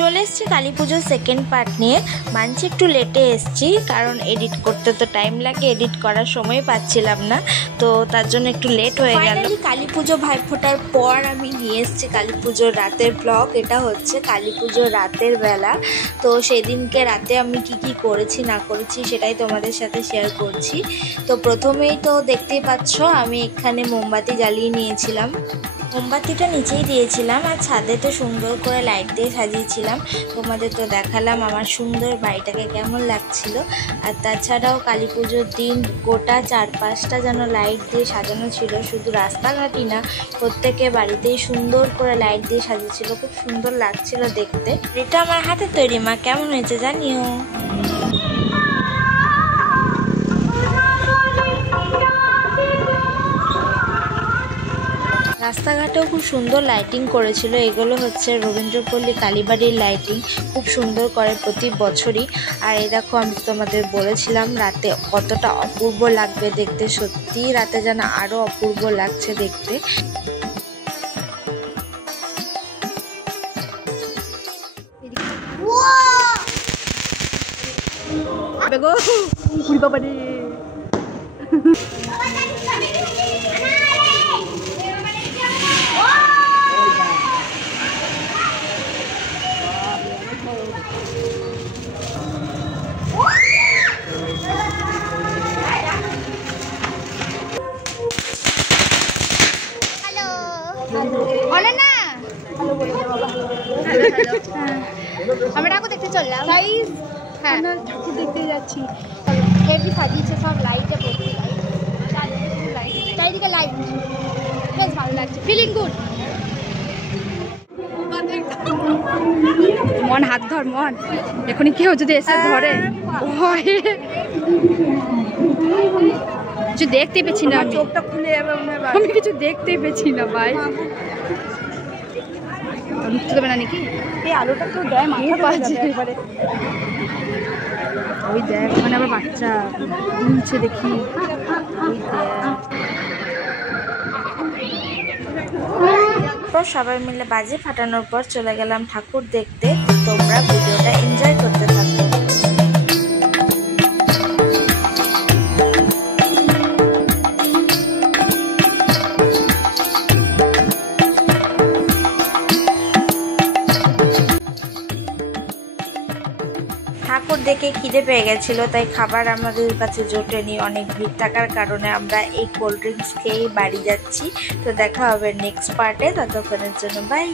চলে এসেছি কালী পুজোর সেকেন্ড পার্ট নিয়ে। মানছি একটু লেটে এসেছি, কারণ এডিট করতে তো টাইম লাগে, এডিট করার সময় পাচ্ছিলাম না, তো তার জন্য একটু লেট হয়ে গেল। কালী পুজো ভাইফোঁটার পর আমি নিয়ে এসেছি কালী পুজোর রাতের ব্লগ। এটা হচ্ছে কালী পুজোর রাতের বেলা, তো সেদিনকে রাতে আমি কি করেছি না করেছি সেটাই তোমাদের সাথে শেয়ার করছি। তো প্রথমেই তো দেখতেই পাচ্ছ আমি এখানে মোমবাতি জ্বালিয়ে নিয়েছিলাম। মোমবাতিটা নিচেই দিয়েছিলাম আর ছাদে তো সুন্দর করে লাইট দিয়ে সাজিয়েছিলাম। তোমাদের তো দেখালাম আমার সুন্দর বাড়িটাকে কেমন লাগছিল। আর তাছাড়াও কালী পুজোর দিন গোটা চারপাশটা যেন লাইট দিয়ে সাজানো ছিল, শুধু রাস্তাঘাটই না, প্রত্যেকে বাড়িতেই সুন্দর করে লাইট দিয়ে সাজিয়েছিল, খুব সুন্দর লাগছিল দেখতে। এটা আমার হাতের তৈরি মা, কেমন হয়েছে জানিও। রাস্তাঘাটেও খুব সুন্দর লাইটিং করেছিল। এগুলো হচ্ছে রবীন্দ্রপল্লী কালীবাড়ির লাইটিং, খুব সুন্দর করে প্রতি বছরই। আর এই দেখো, আমি তোমাদের বলেছিলাম রাতে কতটা অপূর্ব লাগবে দেখতে, সত্যি রাতে যেন আরো অপূর্ব লাগছে দেখতে। আমরা ঠাকুর দেখতে চললাম, হ্যাঁ ঠাকুর দেখতে যাচ্ছি। হেভি সাজিয়েছে, সব লাইটে ভর্তি, চারিদিকে লাইট, বেশ ভালো লাগছে, ফিলিং গুড। মন হাত ধর, মন এখনই কেউ যদি এসে ধরে কিছু দেখতে পেছি না, চোখটা খুলে যাবে, আমি কিছু দেখতেই পেছি না ভাই। ঢুকতে দেবে না নাকি? এই আলোটা কেউ দেয় মাথা পাচ্ছে একবারে। ওই দেখ, মানে আবার বাচ্চা দুলছে দেখি, ওই দেখ। সবাই মিলে বাজি ফাটানোর পর চলে গেলাম ঠাকুর দেখতে। তোমরা ভিডিওটা এনজয় করতে থাকো। ঠাকুর দেখে খিদে পেয়ে গেছিলো, তাই খাবার আমাদের কাছে জোটেনি। অনেক ভিড় থাকার কারণে আমরা এই কোল্ড ড্রিঙ্কস খেয়েই বাড়ি যাচ্ছি। তো দেখা হবে নেক্সট পার্টে, ততক্ষণের জন্য বাই।